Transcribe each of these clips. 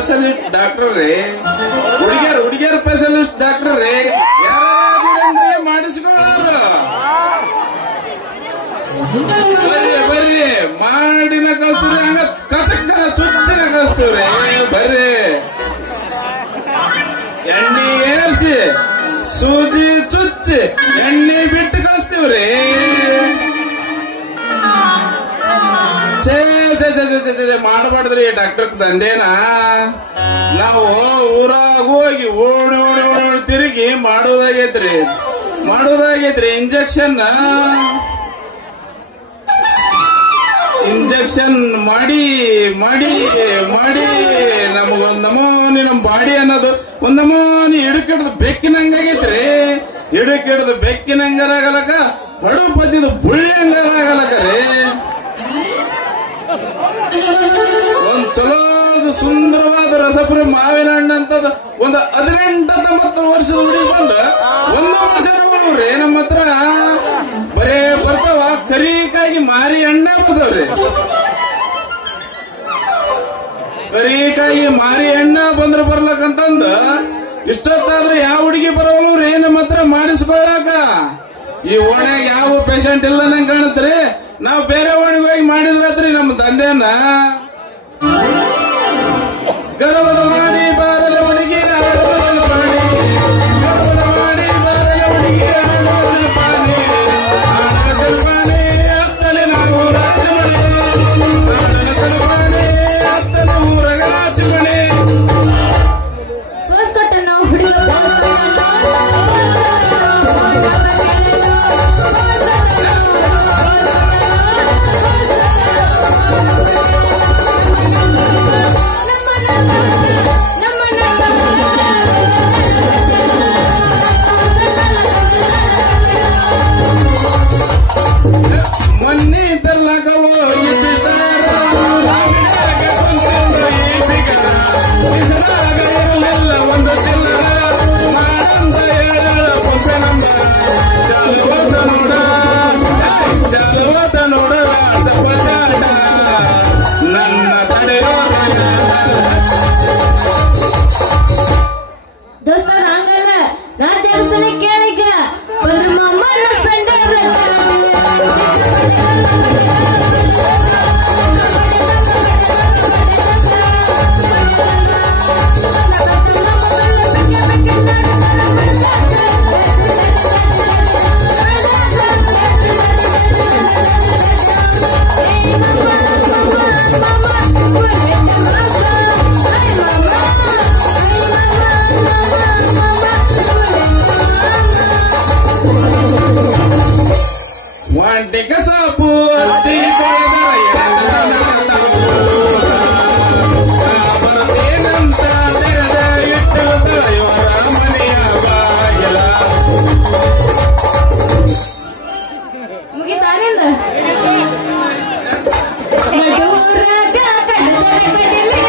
Specialist doctor ರೀ. ಹುಡುಗಿಯರ್ specialist doctor ರೀ. ಯಾರೇ ಮಾಡಿಸ್ಕೊಳ್ಳೋರು ಬರ್ರಿ ಮಾಡಿನ ಕಳಿಸ್ತೀವಿ. ಹಂಗ ಕಚಕ್ಕ ಚುಚ್ಚಿನ ಕಳಿಸ್ತೀವ್ರಿ. ಬರ್ರಿ ಎಣ್ಣೆ ಏರ್ಸಿ ಸೂಜಿ ಚುಚ್ಚಿ ಎಣ್ಣೆ ಬಿಟ್ಟು ಕಳಿಸ್ತೀವ್ರಿ. ಮಾಡಬಾರ್ದ್ರಿ ಡಾಕ್ಟರ್ ದಂಧೇನ. ನಾವು ಊರಾಗ ಹೋಗಿ ಓಡಿ ಓಡಿ ಓಡಿ ತಿರುಗಿ ಮಾಡೋದಾಗೈತ್ರಿ ಇಂಜೆಕ್ಷನ್ ಮಾಡಿ ಮಾಡಿ ಮಾಡಿ ನಮಗೊಂದ್ ನಮೂನಿ ನಮ್ ಬಾಡಿ ಅನ್ನೋದು ಒಂದ್ ನಮೂನಿ ಹಿಡುಕಿಡ್ದು ಬೆಕ್ಕಿನಂಗಾಗೈತ್ರಿ. ಹಿಡುಕಿಡ್ದು ಬೆಕ್ಕಿನಂಗಾಗಲಕ ಹೊಡು ಬದ್ದಿದ್ದು ಬುಳ್ಳಿ ಹಂಗಾಗಲಕ ರೀ. ಒಂದ್ ಚಲೋದು ಸುಂದರವಾದ ರಸಪುರಿ ಮಾವಿನ ಹಣ್ಣು ಅಂತದ ಒಂದು 18-19 ವರ್ಷದ ಹುಡುಗಿ ಬಂದ 1 ವರ್ಷ ತಗೊಂಡ್ರಿ ನಮ್ಮ ಹತ್ರ. ಬರೇ ಬರ್ತಾವ ಕರಿಕಾಗಿ ಮಾರಿ ಹಣ್ಣ ಬರ್ತಾವ್ರಿ. ಕರಿಕಾಗಿ ಮಾರಿ ಹಣ್ಣ ಬಂದ್ರ ಬರ್ಲಕ್ಕಂತಂದ ಇಷ್ಟೊತ್ತಾದ್ರೆ ಯಾವ ಹುಡುಗಿ ಬರೋಲ್ರಿ ನಮ್ಮ ಹತ್ರ ಮಾಡಿಸ್ಕೊಳ್ಳಾಕ. ಈ ಓಣ್ಯಾಗ ಯಾವ ಪೇಷಂಟ್ ಇಲ್ಲ ನಂಗೆ ಕಾಣತ್ರಿ. ನಾವು ಬೇರೆ ಓಣಿಗೆ ಹೋಗಿ ಮಾಡಿದ್ರತ್ರಿ ನಮ್ಮ ದಂಧೆಯನ್ನ. ಗರ್ವದ ಮಾಡಿ ಬಾರಲ ಹುಡುಗಿ ಆಡೋದನ್ನು ಪಾಣಿ, ಗರ್ವದ ಮಾಡಿ ಬಾರಲ ಹುಡುಗಿ ಆಡೋದನ್ನು ಪಾಣಿ, ಆಡೋದನ್ನು ಪಾಣಿ ಅತ್ತಲೆ ನಾವು ರಾಜಮಣಿ, ಆಡೋದನ್ನು ಪಾಣಿ ಅತ್ತಲೆ ಊರಗ ರಾಜಮಣಿ. ಮನ್ನಿ ತರ್ಲಾಕವೋ ಇರಲಿಲ್ಲ ಒಂದು ಚಿಲ್ಲರ ಮಾಡಂತ ಹೇಳ ಚಾಲುವತ ನೋಡ ಸಪಚಾಟ ನನ್ನ ತಡೆಯೋ ದೋಸ್ತ ಹಂಗಲ್ಲ. ನಾ ದೇವಸ್ಥಾನ ಕೇಳಿಗ ಒಂದು ಅಮ್ಮನ ಸ್ಪೆಂಡ್ ಒಂಟಿ ಕಸಾಪು ಅಚ್ಚಿ ಬರ್ತೇನಂತ ತೆರೆದ ಇಟ್ಟು ಇವರ ಮನೆಯ ಬಾಗಿಲ. ಮುಗಿತಾನಿಂದ ಮಡೂರಾಗ ಕಡದರ ಬಿಡಲಿ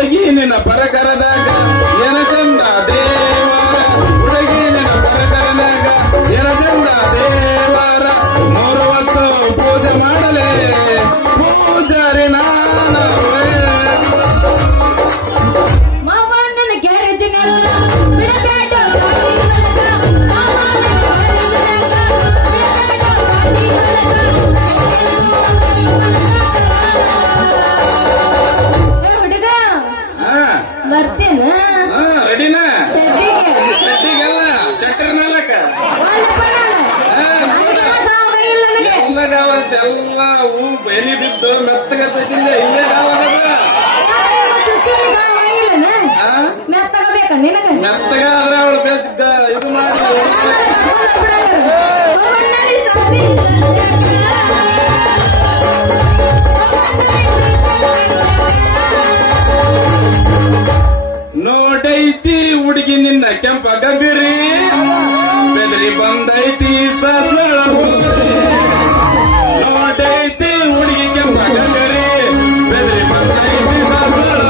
ಹುಡುಗಿ ನಿನ್ನ ಪರಕರದಾಗ ಏನಕಂದ ದೇವರ ಹುಡುಗಿ ನಿನ್ನ ಪರಕರದಾಗ ಏನಕಂದ ದೇವರ 3 ಹೊತ್ತು ಪೂಜೆ ಮಾಡಲೇ ಪೂಜಾರಿ ನಾನವೇ ಮಾವ ನನ್ನ ಗ್ಯಾರೇಜಿನಾಗ ಬಿಡಬೇಡ ಗಾಡಿ ಒಳಗ ಮಾವ ನನ್ನ ಗ್ಯಾರೇಜಿನಾಗ ಬಿಡಬೇಡ ಗಾಡಿ ಒಳಗ ಹುಡುಗ ಬರ್ತೇನ ರೆಡಿನ ಸದ್ಯಕ್ಕೆ ಸಟ್ಟಿಗೆಲ್ಲ ಚಟ್ಟರ್ ನಾಲಕ ಎಲ್ಲ ಗಾವಂತ ಎಲ್ಲ ಹೂ ಬೆಲಿ ಬಿದ್ದು ಮೆತ್ತಗತ್ತಿಲ್ಲ ಇಲ್ಲೇ ಗಾವಾಗದ ಮೆತ್ತಗಬೇಕ ನಿನಗ ಮೆತ್ತಗ ಆದ್ರೆ ಅವಳು ಬೇಸಿದ್ದ ಇದು ಮಾಡಿ ನೋಡೈತಿ ಹುಡುಗಿ ನಿನ್ನ ಕೆಂಪ ಗಂಬಿರಿ ಬೆದರಿ ಬಂದೈತಿ ಸಸ್ಮಳ ನೋಡೈತಿ ಹುಡುಗಿ ಕೆಂಪ ಗಂಬಿರಿ ಬೆದರಿ ಬಂದೈತಿ ಸಸ್ಮಳ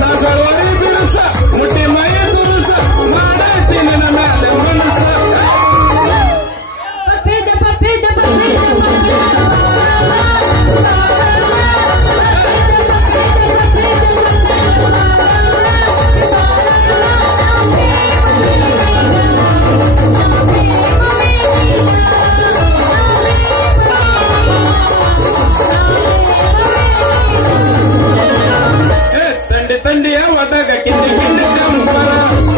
ಸಸಳೋರಿ ತುರುಸ ಮುಟ್ಟಿ ಮೈ ತುರುಸ ಮಾಡೈತಿ ನಿನ್ನ ಮೇಲೆ ಮನಸ್ಸ ತಂಡಿಯ ಒದಗ ಕಿಂಡಿ ಕಿಂಡಿ ಕಂಬರ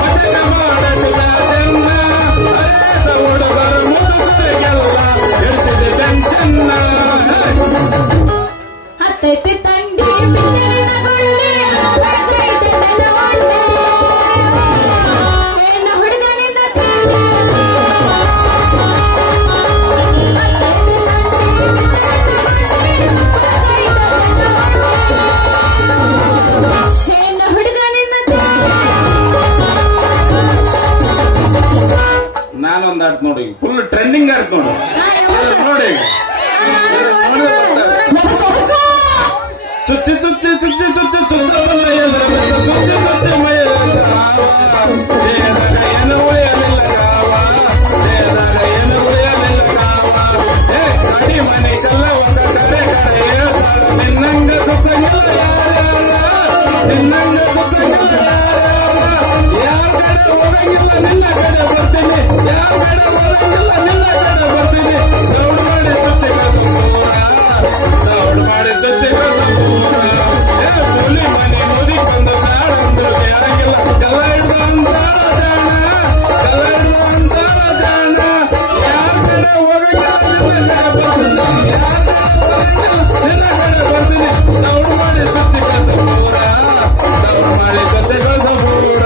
ಒದಗ ಮಾಡಲ್ಲ ಚೆನ್ನ ಅರೇದ ಹುಡುಗರು ಮುದುಕರಿಗೆಲ್ಲ ಇಳಿಸಿದೆ ಚೆನ್ನ ಹತ್ತೈತಿ ತಂಡಿ ಬಿತ್ತರಿನ ಗುಂಡಿ ಒಳಗೈತಿ ನನ್ನ ಹೊಟ್ಟೆ ಹೆಣ್ಣು ಹುಡುಗನಿಂದ ತಿಂಡಿ ಹತ್ತೈತಿ ತಂಡಿ ಬಿತ್ತರಿನ ಗುಂಡಿ ಒಳಗೈತಿ ನನ್ನ ಹೊಟ್ಟೆ ಹೆಣ್ಣು ಹುಡುಗನಿಂದ ನಾನೊಂದು ಆಡ್ತು ನೋಡಿ ಫುಲ್ ಟ್ರೆಂಡಿಂಗ್ ಆಡ್ತು ನೋಡು ನೋಡಿ ಚುಚ್ಚಿ ಚುಚ್ಚಿ ಚುಚ್ಚಿ ಚುಚ್ಚಿ ಚುಚ್ಚ ಮೈಯ ಚುಚ್ಚಿ ಚುಚ್ಚಿ ಮೈಯ ದೇಹದಾಗ ಏನು ಉಳಿಯಲಿಲ್ಲ ಕಾವ ದೇಹದಾಗ ಏನು ಉಳಿಯಲಿಲ್ಲ ಕಾವ ಗಾಡಿ ಮನೆ ಕಲ್ಲ ಒಕ್ಕ ಕಡೆ ಕಡೆ ಹೇಳ್ತಾಳ ನಿನ್ನಂಗ ಸುತ್ತಂಗಿಲ್ಲ ನಿನ್ನಂಗ ಸುತ್ತಂಗಿಲ್ಲ ಯಾರ ಕಡೆ ಹೋಗಂಗಿಲ್ಲ ನಿನ್ನ ಕಡೆ ಬರ್ತೀನಿ ಯಾರ ಕಡೆ ಹೋಗಂಗಿಲ್ಲ ನಿನ್ನ ಕಡೆ ಬರ್ತೀನಿ ದೌಡ್ ಮಾಡಿ ಚುಚ್ಚಿ ದೌಡ್ ಮಾಡಿ ಚುಚ್ಚಿ ಹುಲಿ ಮನೆ ಮುದಿ ಬಂದು ಸಾಡಂದ್ರು ಯಾರಂಗಿಲ್ಲ ಕಲ್ಲ ಹಿಡ್ದು ಅಂತಾಳ ಜಾಣ ಯಾರ ಕಡೆ ಹೋಗಂಗಿಲ್ಲ ನಿನ್ನ ಕಡೆ ಬರ್ತೀನಿ ನಿನ್ನ ಕಡೆ ಬರ್ತೀನಿ ದೌಡ್ ಮಾಡಿ ಚುಚ್ಚಿ ಕಳ್ಸಪೂರ ದೌಡ್ ಮಾಡಿ ಚುಚ್ಚಿ ಕಳ್ಸಪೂರ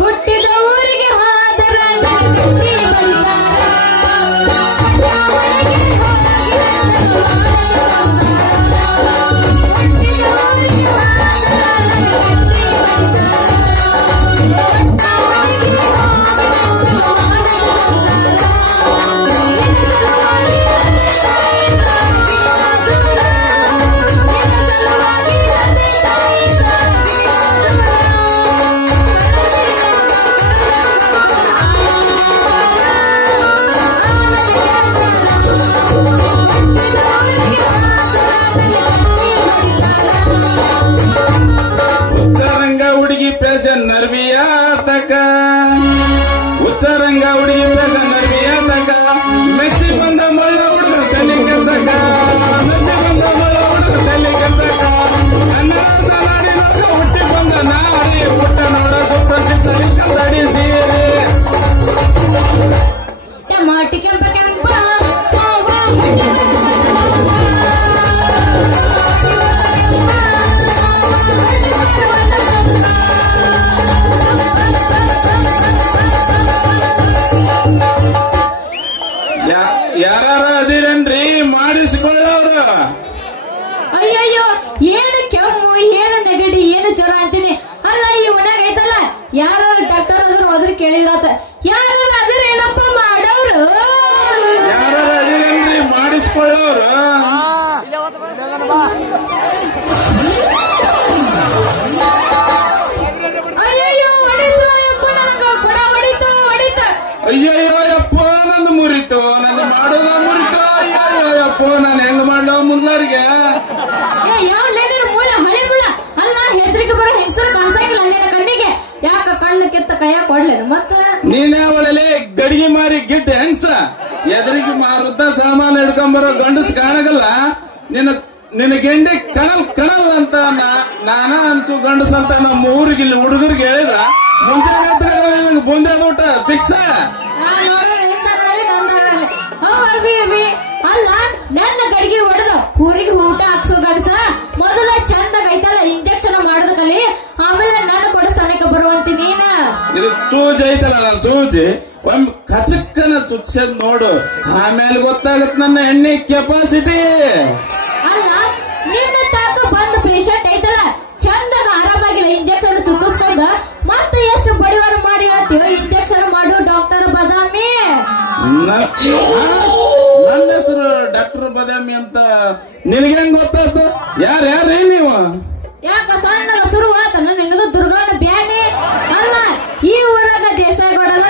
ಹುಟ್ಟಿದ ಊರಿಗೆ ಹೋದರ ಗಟ್ಟಿ ಬಳಿತಾರ ಊರಿಗೆ ಹೋಗಿ ನನ್ನ ಹುಟ್ಟಿದ ಊರಿಗೆ ಹೋದರ ಗಟ್ಟಿ ಬಳಿತಾರ ಊರಿಗೆ ಹೋಗಿ ಉಚ್ಚರಂಗ ಹುಡುಗಿ ಪೇಷನ್ ನರ್ವಿಯ ತಕ ಉಚ್ಚರಂಗ ಹುಡುಗಿ ಪೇಷನ್ ನರ್ವಿಯ ತಕ ಮೆಚ್ಚಿ ಬಂದ ಮಳ್ಳ ಹುಡುಗರು ತಲೆ ಕೆಲ್ಸಕ ಮೆಚ್ಚಿ ಬಂದ ಮಳ್ಳ ಹುಡುಗರು ತಲೆ ಕೆಲ್ಸಕ ಕನ್ನಡ ನಾಡಿನೊಳಗ ಹುಟ್ಟಿ ಬಂದ ನಾರಿ ಪುಟ್ಟ ನೋಡ ಸುತ್ತ ಚಿತ್ತಲಿ ಕಸಡಿ ಸೀರೆ ಟಮಾಟಿ ಕೆಂಪ ಕೆಂಪ ಮಾವ ಹುಟ್ಟಿ ಯಾರ ಅದಿರೇನ್ರಿ ಮಾಡಿಸಿಕೊಳ್ಳೋರು ಅಯ್ಯಯ್ಯೋ ಏನು ಕೆಮ್ಮು ಏನು ನೆಗಡಿ ಏನು ಜ್ವರ ಅಂತೀನಿ ಅಲ್ಲ ಈ ಮನ್ಯಾಗ ಐತಲ್ಲ ಯಾರು ಡಾಕ್ಟರ್ ಆದ್ರೂ ಹೋದ್ರೆ ಕೇಳಿದಾತ ಯಾರು ಅದ್ರೇನಪ್ಪ ಮಾಡೋರು ಯಾರ ಅದಿರೇನ್ರಿ ಮಾಡಿಸ್ಕೊಳ್ಳೋರು ಕೊಡ್ಲೇನು ಮತ್ತ ನೀನ್ ಯಾವಳಲೆ ಗಡಿಗೆ ಮಾರಿ ಗಿಡ್ಡ ಹೆಂಗ್ಸ ಎದುರಿಗೆ ಮಾರುತ್ತ ಸಾಮಾನು ಹಿಡ್ಕೊಂಬರೋ ಗಂಡಸ್ ಕಾಣಗಲ್ಲ ನಿನ್ನ ಗೆಂಡೆ ಕಣಲ್ ಅಂತ ನಾನ ಅನ್ಸು ಗಂಡಸ್ ಅಂತ ನಮ್ಮ ಊರಿಗೆ ಇಲ್ಲಿ ಹುಡುಗರಿಗೆ ಹೇಳಿದ್ರ ಮುಂಜಾನೆ ಬುಂದೆ ಊಟ ಫಿಕ್ಸ್. ಅಲ್ಲ ನನ್ನ ಗಡಿಗೆ ಹೊಡೆದು ಊರಿಗೆ ಊಟ ಹಾಕ್ಸೋ ಗಂಡಸ ಮೊದಲ ಚಂದಾಗ ಐತಲ್ಲ ಇಂಜೆಕ್ಷನ್ ಮಾಡೋದ್ ಕಲಿ, ಆಮೇಲೆ ನನ್ನ ಕೊಡಸಾನಕ್ಕೆ ಬರುವಂತಿ ನೀನ. ಇದು ಚೂಜಿ ಐತಲ್ಲ ನನ್ ಚೂಜಿ ಒಮ್ಮೆ ಕಚಕ್ಕನ ಚುಚ್ಚದ್ ನೋಡು, ಆಮೇಲೆ ಗೊತ್ತಾಗತ್ ನನ್ನ ಎಣ್ಣೆ ಕೆಪಾಸಿಟಿ. ಅಲ್ಲ ನಿನ್ನ ತಾಕ ಬಂದ್ ಪೇಷಂಟ್ ಐತಲ್ಲ ಚಂದಾಗ ಆರಾಮಾಗಿಲ್ಲ ಇಂಜೆಕ್ಷನ್ ಚುಚ್ಚಿಸ್ಕೊಂಡ ಮತ್ತೆ ಎಷ್ಟು ಬಡಿವಾರ ಮಾಡಿ ಹೇಳ್ತೀವ ಇಂಜೆಕ್ಷನ್ ಮಾಡು ಡಾಕ್ಟರ್ ಬದಾಮಿ. ನನ್ನ ಹೆಸರು ಡಾಕ್ಟರ್ ಬದಾಮಿ ಅಂತ ನಿನಗೆ ಹೆಂಗ್ ಗೊತ್ತಾಯ್ತು? ಯಾರ್ಯಾರೇ ನೀವು? ಯಾಕ ಸಣ್ಣ ಶುರು ಆತನ ನಿನಗೂ ದುರ್ಗಾನ ಬ್ಯಾನಿ. ಅಲ್ಲ ಈ ಊರಾಗ ದೇಸಾಯಿಗೌಡಲ್ಲ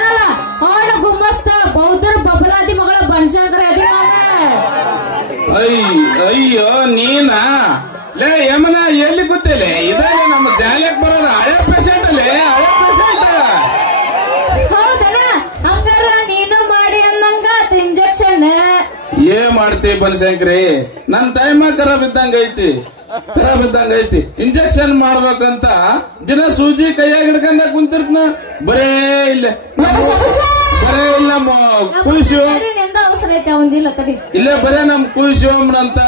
ಅವನ ಗುಮ್ಮಸ್ತ ಬೌದ್ಧರ ಬಬಲಾದಿ ಮಗಳ ಬನಶಂಕರ ಅಯ್ಯೋ ನೀನಾ ಲೇ ಯಮನ ಎಲ್ಲಿ ಗೊತ್ತಿಲ್ಲ ಇದಾಗ ನಮ್ಮ ಜಾಲಿಯಕ್ ಬರೋದ ಹಳೆ ಪೇಷಂಟ್ ಅಲ್ಲೇ ಹಳೆ ಪೇಷಂಟ್. ಹೌದನ ಹಂಗಾರ ನೀನು ಮಾಡಿ ಅನ್ನಂಗ ಇಂಜೆಕ್ಷನ್ ಏನ್ ಮಾಡ್ತಿ ಬನಶಂಕರಿ, ನನ್ ಟೈಮ ಖರಾಬ್ ಇದ್ದಂಗ ಐತಿ ಇಂಜೆಕ್ಷನ್ ಮಾಡ್ಬೇಕಂತ ದಿನ ಸೂಜಿ ಕೈಯಾಗ ಹಿಡ್ಕೊಂಡ ಕುಂತಿರ್ತನ ಬರೇ ಇಲ್ಲ ಅವಸರ ಐತೆ ಅವಂದಿಲ್ಲ ತಡಿ. ಇಲ್ಲೇ ಬರೇ ನಮ್ ಕುಶಿವಮ್ಮನಂತ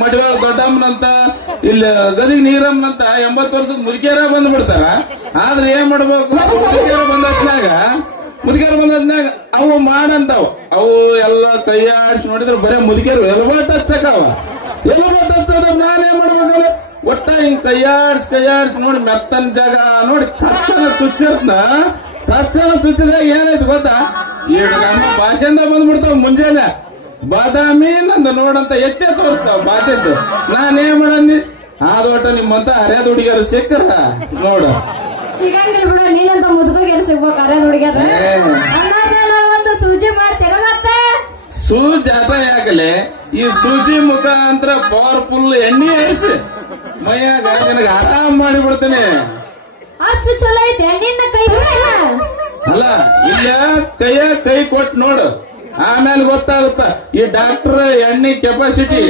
ಮಡಿವ ದೊಡ್ಡಮ್ಮನಂತ ಇಲ್ಲ ಗದಿಗ್ ನೀರಮ್ಮನಂತ 80 ವರ್ಷದ ಮುದುಕಿಯರ ಬಂದ್ಬಿಡ್ತಾರ. ಆದ್ರೆ ಏನ್ ಮಾಡ್ಬೇಕು, ಮುದುಕಿಯರು ಬಂದದ್ನಾಗ ಅವು ಮಾಡಂತಾವ ಅವು ಎಲ್ಲ ಕೈಯಾಡ್ಸಿ ನೋಡಿದ್ರೆ ಬರೇ ಮುದುಕಿಯರು ಎಲ್ಬೋಟ್ ಹಚ್ಚಕವ ಎಲ್ಬೋಟ್ ಹಚ್ಚೋದ್ರ ನಾನೇನ್ ಮಾಡ್ಬೇಕಲ್ಲ ಒಟ್ಟ ಹಿಂಗ್ ಕೈಯಾಡ್ಸಿ ನೋಡಿ ಮೆತ್ತನ ಜಾಗ ನೋಡಿ ಕಚ್ಚನ ಚುಚ್ಚಿದಾಗ ಏನಾಯ್ತು ಗೊತ್ತಾ, ಈಗ ನಮ್ಮ ಭಾಷೆಯಿಂದ ಬಂದ್ಬಿಡ್ತಾವ ಮುಂಜಾನೆ ಬಾದಾಮಿ ನಂದು ನೋಡಂತ ಎತ್ತೆ ತೋರಿಸ್ತಾವ ಬಾತಿದ್ದು. ನಾನೇನ್ ಮಾಡಂದಿ ಆದೋಟ ನಿಮ್ಮಂತ ಹರಿಯಾದ ಹುಡುಗಿಯರು ಸಿಕ್ಕರ ನೋಡು ಸಿಗಂಗಿಲ್ಲ ಬಿಡು, ನೀನಂತ ಮುದ್ಕೋಗಿರ ಸಿಗ್ಬೇಕು ಹರಿಯಾದ ಹುಡುಗಿಯರ. ಒಂದು ಸೂಜಿ ಮಾಡ್ತೀರ ಮತ್ತೆ ಸೂಜಿ ಅದ ಯಾಕಲೆ ಈ ಸೂಜಿ ಮುಖಾಂತರ ಪವರ್ಫುಲ್ ಎಣ್ಣೆ ಹರಿಸಿ ಮೈಯಾಗ ನಿನಗೆ ಆರಾಮ್ ಮಾಡಿಬಿಡ್ತೇನೆ. ಅಷ್ಟು ಚಲೋ ಐತೆ ನಿನ್ನ ಕೈ ಅಲ್ಲ ಇಲ್ಲ ಕೈ ಕೊಟ್ಟು ನೋಡು, ಆಮೇಲೆ ಗೊತ್ತಾಗುತ್ತ ಈ ಡಾಕ್ಟರ್ ಎಣ್ಣೆ ಕೆಪಾಸಿಟಿ.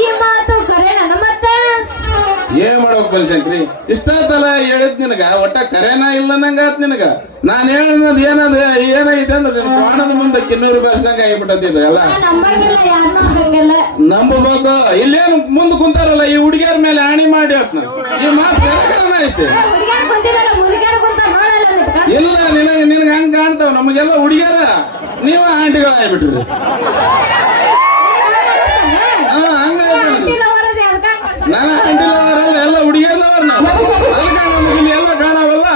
ಈ ಮಾತು ಕರೆನ ಮತ್ತೆ ಏನ್ ಮಾಡ್ಬೇಕು ಬನಶಂಕರಿ, ಇಷ್ಟೊತ್ತಲ್ಲ ಹೇಳಿದ್ ನಿನಗ ಒಟ್ಟ ಕರೆನಾ ಇಲ್ಲ ನಂಗಾತ್ ನಿನಗ. ನಾನ್ ಹೇಳದ್ ಏನೈತೆ ಅಂದ್ರೆ ನಿನ್ ಬಾಣದ ಮುಂದೆ ಕಿನ್ನೂರು ಭಾಷೆದಾಗ ಆಗಿಬಿಟ್ಟದ ಎಲ್ಲ ನಂಬಬೇಕು. ಇಲ್ಲೇನು ಮುಂದೆ ಕುಂತಾರಲ್ಲ ಈ ಹುಡುಗಿಯರ ಮೇಲೆ ಆಣಿ ಮಾಡಿ ಆತ್ನ ಈ ಮಾತು ಐತೆ. ಇಲ್ಲ ನಿನಗ ಹಂಗ ಕಾಣ್ತಾವ, ನಮಗೆಲ್ಲ ಹುಡುಗಿಯರ ನೀವ ಆಂಟಿಗಳ ಆಗ್ಬಿಟ್ರಿ. ನಾನು ಆಂಟಿಲವರಲ್ಲ ಎಲ್ಲ ಹುಡುಗಿಯರ್ಲವರ್ ನಾವು ಎಲ್ಲ ಕಾಣವಲ್ಲ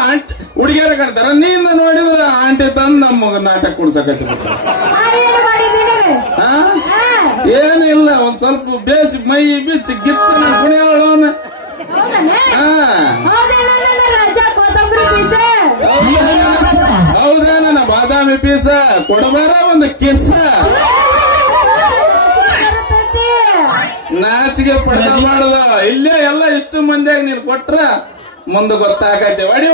ಹುಡುಗಿಯರ ಕಾಣ್ತಾರ. ನೀನ್ ನೋಡಿದ್ರ ಆಂಟಿ ತಂದ್ ನಮಗ ನಾಟಕ ಕುಡ್ಸಕತ್ತಿ. ಏನಿಲ್ಲ ಒಂದ್ ಸ್ವಲ್ಪ ಬೇಸಿ ಮೈ ಬಿಚ್ಚಿ ಗಿತ್ತ ಕುಣಿಯವಳವನ. ಹೌದೇನ ಬಾದಾಮಿ ಪೀಸ ಕೊಡಬಾರ ಒಂದು ಕಿರ್ಸ ನಾಚಿಗೆ ಪಡೆದ ಮಾಡುದ ಇಲ್ಲೇ ಎಲ್ಲ ಇಷ್ಟು ಮಂದಿಯಾಗ ನೀನ್ ಕೊಟ್ರ ಮುಂದೆ ಗೊತ್ತಾಗತ್ತೆ. ಒಡಿ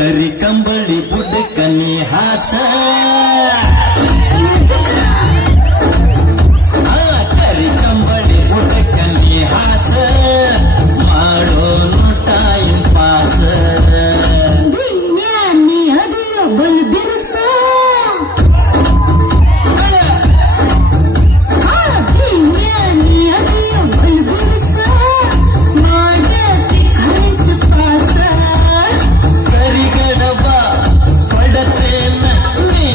9 ಕಂಬಳಿ ಬುಡ್ಕನಿ ಹಾಸ ಕರಿ ಕಂಬಳಿ ಬುಡ್ಕನಿ ಹಾಸ ಮಾಡೋನು ಟೈಮ್ ಪಾಸ ಬಲ್ ಬಿರುಸ ಕರಿಗಡಬ ಪಡತೇನ ನೀ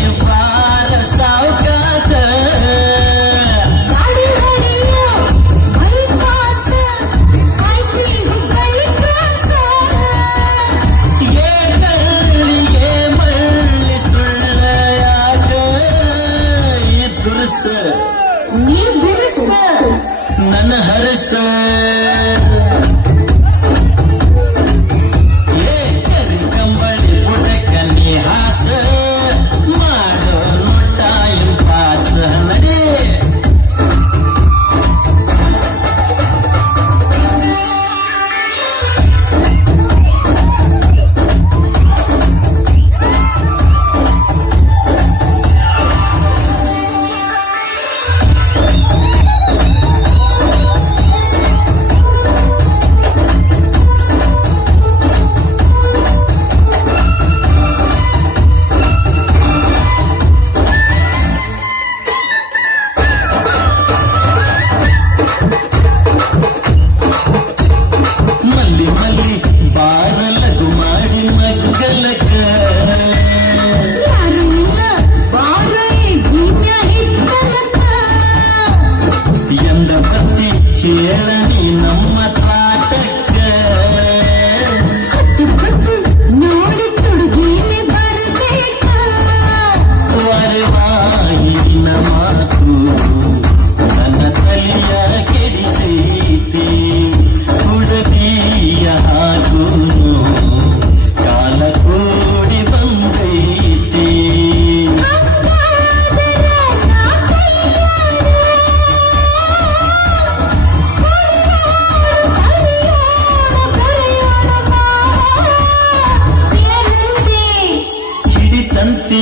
ಸಂತಿ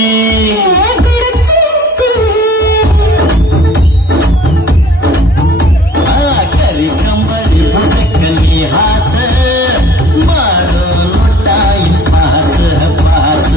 ಕರಿ ಕಂಬಳಿ ಬುಡಕನಿ ಹಾಸ ಮಾಡೋ ನೋಟಾಯಿ ಪಾಸ ಪಾಸ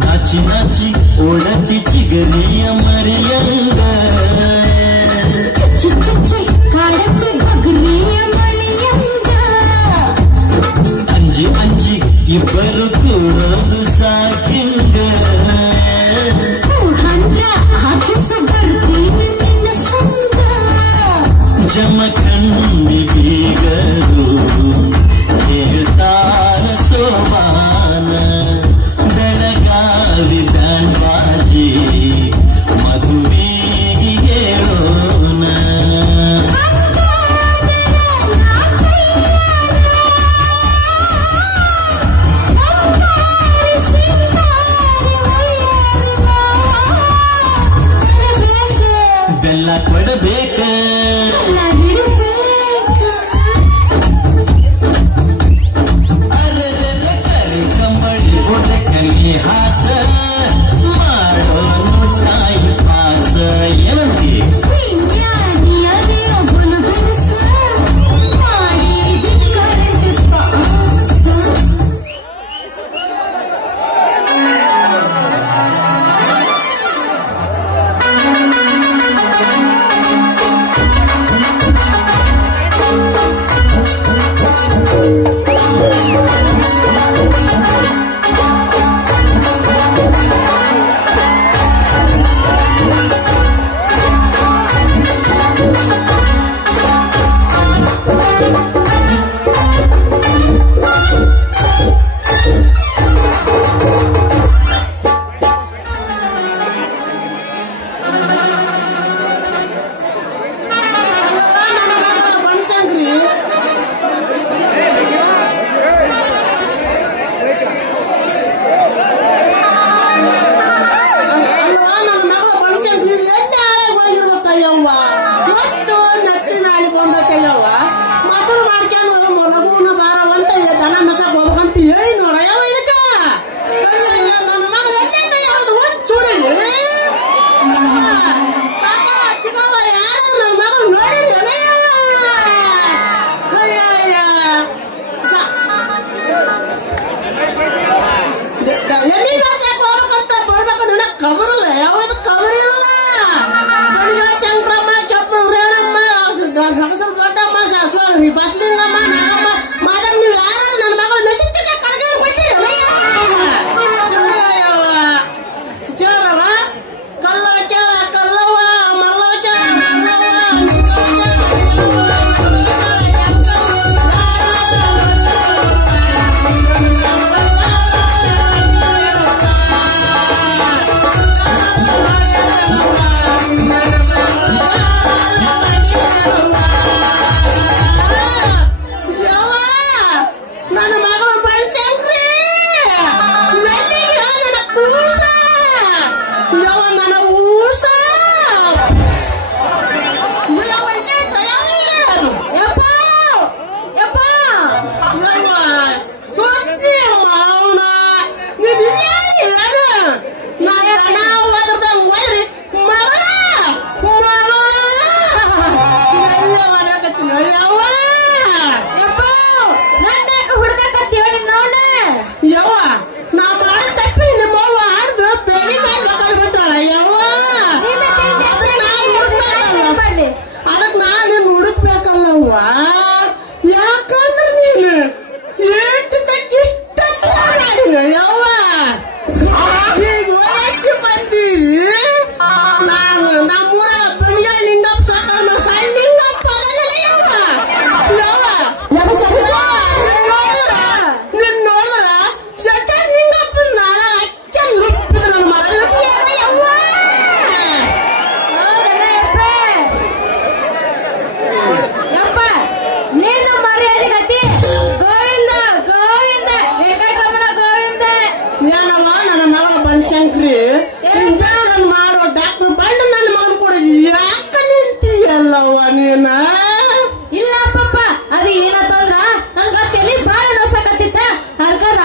ನಾಚಿ ನಾಚಿ ಓಡತಿ ಚಿಗರಿಯ ಮರಿಯಂಗ ಚುಚ್ಚಿ ಚುಚ್ಚಿ ಕಾಡಚ್ಚಿ ಬಗ್ರಿಯ ಮನೆಯಂಗ ಅಂಜಿ ಅಂಜಿ ಇಬ್ಬರು ಕೂಡೋದು ಸಾಕಿಂಗ ಹಂಗ ಹಾಕಿಸು ಬರ್ತೀನಿ ನಿನ್ನ ಸಂಗ ಜಮಖಂಡಿ ಬೀಗರು ಹೇಳ್ತಾರ ಸೋಮಾನ ಬೆಳಗಾವಿ ಬ್ಯಾಂಡ್ ಬಾಜಿ ಮದುವೆಗೆ ಹೇಳೋಣ ಬೆಲ್ಲ ಕೊಡಬೇಕ ಕರಿ ಕಂಬಳಿ ಬುಡಕನಿ ಹಾಸ ಮಾಡೋ ನೋಟಾಯಿ ಪಾಸ ಏನಂತಿ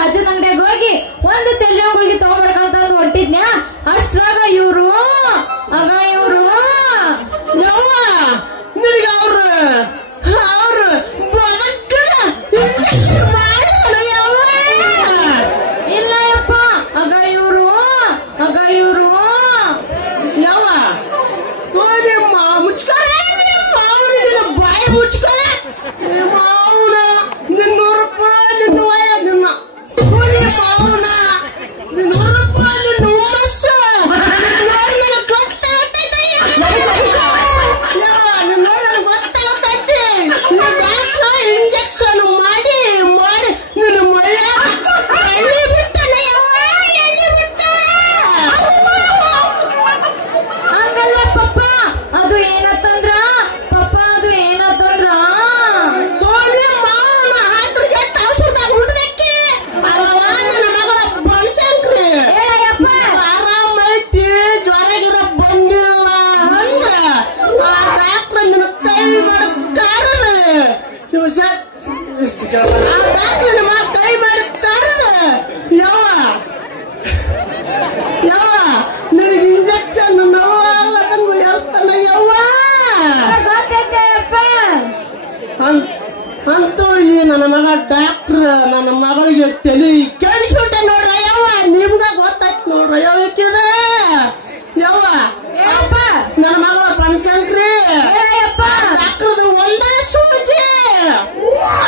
ರಾಜನ ಅಂಗಡಿಯಾಗ ಹೋಗಿ ಒಂದು ತೆಲ್ಲೆ ಗುಳಿಗೆ ತಗೊಂಡ್ಬರ್ಕಂತಂದು ಹೊಟ್ಟಿದ್ನ್ಯಾ ಅಷ್ಟ್ರಾಗ ಇವ್ರು ಆಗ ಇವ್ರು ಯವ್ವ ನಿನಗೆ ಅವ್ರು ಬದುಕ ಇಂಜೆಕ್ಷನ್ ಮಾಡಿದ ಯವ್ವ ಇಲ್ಲ ಯಪ್ಪ ಆಗ ಇವ್ರು ಯವ್ವ ತೋರಿ ಮುಚ್ಕೊಳ್ಳೆ ಮಾವನಿಗೆ ಬಾಯಿ ಮುಚ್ಕೊಳ್ಳೆ ಮಾವನ 200 ರೂಪಾಯಿ ನಿನ್ನ ವಯ ನಿನ್ನ ತೋರಿ ಮಾವನ 200 ರೂಪಾಯಿ ನಿನ್ನ ಹುಮ್ಮಸ್ಸ ಇಂಜೆಕ್ಷನ್ ಮಾಡಿ ನಿನ್ನ ಮಳೆ ಎಣ್ಣೆ ಬಿಟ್ಟನೆ ಎಣ್ಣೆ ಬಿಟ್ಟ ಹಂಗಲ್ಲ ಪಪ್ಪ ಅದು ಏನತ್ತಂದ್ರ ತೋಳಿ ಮಾವನ ಹಾತ್ರಿಗೆ ಟಾಲ್ಸರ್ದಾಗ ಹುಟ್ಟದಕ್ಕೆ ಅಲ್ಲವ ನನ್ನ ಮಗಳ ಬನಶಂಕರಿ ಹೇಳಯ್ಯಪ್ಪ ಆರಾಮೈತಿ ಜ್ವರಗಿರ ಬಂದಿಲ್ಲ ಅಂದ್ರ ಆ ಡಾಕ್ಟರ್ ನಿನ್ನ ಕೈ ಕೈ ಮಾಡಿ ಕರೆದ ಯಾವ ನಿನಗೆ ಇಂಜೆಕ್ಷನ್ ನೋವಲ್ಲ ತಂದು ಎರ್ತಾನ ಯವ್ವ ಗೊತ್ತೈತೆ ಅಪ್ಪ ಅಂತೂ ಈ ನನ್ನ ಮಗ ಡಾಕ್ಟರ್ ನನ್ನ ಮಗಳಿಗೆ ತಲೆ ಕೇಳಿಸ್ಬಿಟ್ಟೆ ನೋಡ್ರ ಯವ್ವ ನಿಮ್ಗ ಗೊತ್ತಾಯ್ತು ನೋಡ್ರ ಯಾವಕ್ಕಿದೆ ಯವ್ವ ಹೇಳಪ್ಪ ನನ್ನ ಮಗಳ ಬನಶಂಕರಿ ಹೇಳಯ್ಯಪ್ಪ ಡಾಕ್ಟರ್ ಒಂದೇ ಸೂಜಿ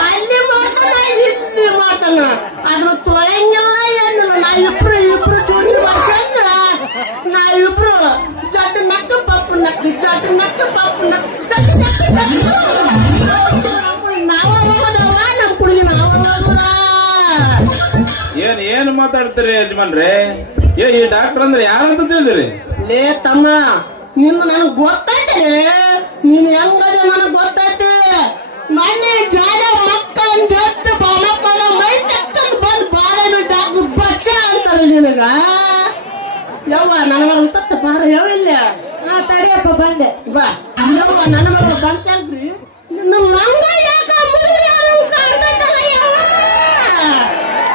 ಅಲ್ಲಿ ಮಾಡ್ತಾನ ಇಲ್ಲಿ ಮಾಡ್ತಾನ ಅದ್ರ ತೊಳೆಂಗಿಲ್ಲ ಏನಿಲ್ಲ ನಾವಿಬ್ರು ಸೂಜಿ ಮಾಡ್ಸಂದ್ರ ನಾವಿಬ್ರು ಜಟ್ ನಕ್ಕ ಪಪ್ಪು ನಕ್ಕ ಜಟ್ ನಕ್ಕ ಪಪ್ಪು ನಕ್ಕ ನಾವ ಹೋಗೋದವ ನಮ್ ಕುಡಿಗೆ ನಾವ ಹೋಗೋದ ಏನು ಮಾತಾಡ್ತೀರಿ ಯಜಮಾನ್ರೆ ಈ ಡಾಕ್ಟರ್ ಅಂದ್ರೆ ಯಾರಂತ ತಿಳಿದಿರಿ ಲೇ ತಮ್ಮ ನಿನ್ನ ನನಗ್ ಗೊತ್ತೈತೆ ನೀನ್ ಹೆಂಗದೆ ನನಗ್ ಗೊತ್ತೈತೆ ಮೊನ್ನೆ ಜಾಲ ಮಕ್ಕಳ ಜೊತೆ ಮಕ್ಕಳ ಮೈ ಟಕ್ಕಂದ್ ಬಂದ್ ಬಾದಾಮಿ ಡಾಕ್ಟರ್ ಬಚ್ಚ ಅಂತಾರೆ ನಿನಗ ಯವ್ವ ನನ್ನ ಮಗಳು ತತ್ತ ಬಾರ ಹೇಳಿಲ್ಲ ತಡಿಯಪ್ಪ ಬಂದೆ ಬಾ ಯವ್ವ ನನ್ನ ಮಗಳು ಬನ್ಸಂಕ್ರಿ ನಿನ್ನ ಮಂಗ ಯಾಕ ಮುದುಡಿ ಕಾಣ್ತೈತಲ್ಲ ಯವ್ವ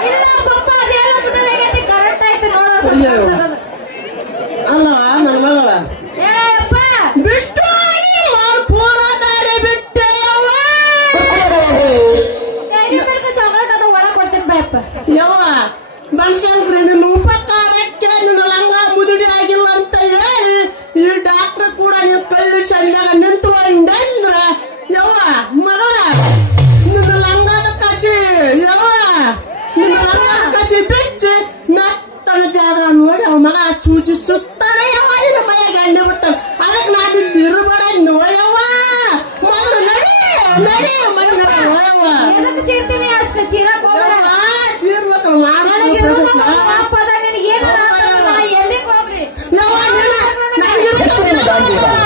ಇಲ್ಲ ಪಪ್ಪ ಅದೆಲ್ಲ ಮುದಡಾಗೈತಿ ಕರೆಕ್ಟ್ ಆಯ್ತು ನೋಡೋ ಅಲ್ಲವ ನನ್ನ ಮಗಳ ಹೇಳಯ್ಯಪ್ಪ ಬಿಟ್ಟು ಪೂರಾದಾರಿ ಬಿಟ್ಟೆ ಚಾಕ್ಲೇಟ್ ಅದು ಒಳ ಕೊಡ್ತೀನಿ ಬಾಯಪ್ಪ ಯವ್ವ ಬನಶಂಕರಿ ನಿನ್ನ ಉಪಕಾರಕ್ಕೆ ನಿನ್ನ ಲಂಗ ಮುದುಡಿ ಆಗಿಲ್ಲ ಅಂತ ಹೇಳಿ ಈ ಡಾಕ್ಟರ್ ಕೂಡ ನೀವು ಕಳ್ಳಿ ಸಂದಾಗ ನಿಂತ್ಕೊಂಡಂದ್ರ ಯವ್ವ ಮಗಳ ನಿನ್ನ ಲಂಗದ ಕಸಿ ಯವ್ವ ನಿನ್ನ ಲಂಗದ ಕಸಿ ಬಿಚ್ಚಿ ಮೆತ್ತನ ಜಾಗ ನೋಡಿ ಅವ ಮಗ ಸೂಜಿ ಸುಸ್ತಾನೆ ಯವ್ವ ನಿನ್ನ ಮೈಯಾಗ ಎಣ್ಣೆ ಬಿಟ್ಟ ಅದಕ್ಕೆ ನಾನು ಇಲ್ಲಿ ಇರಬೇಡ ನೋಯವ್ವ ಮೊದಲು ನಡಿ ಮೊದಲು ನೋಯವ್ವ ಎದಕ್ಕೆ ಚೀರ್ತೀನಿ ಅಷ್ಟು ಚೀರಕ್ ಹೋಗ್ಬೇಡ ಚೀರ್ಬೇಕು ನನಗೆ ಅಪ್ಪ ಅದ ನಿನಗೆ ಏನಾರ ಎಲ್ಲಿಗೆ ಹೋಗ್ಲಿ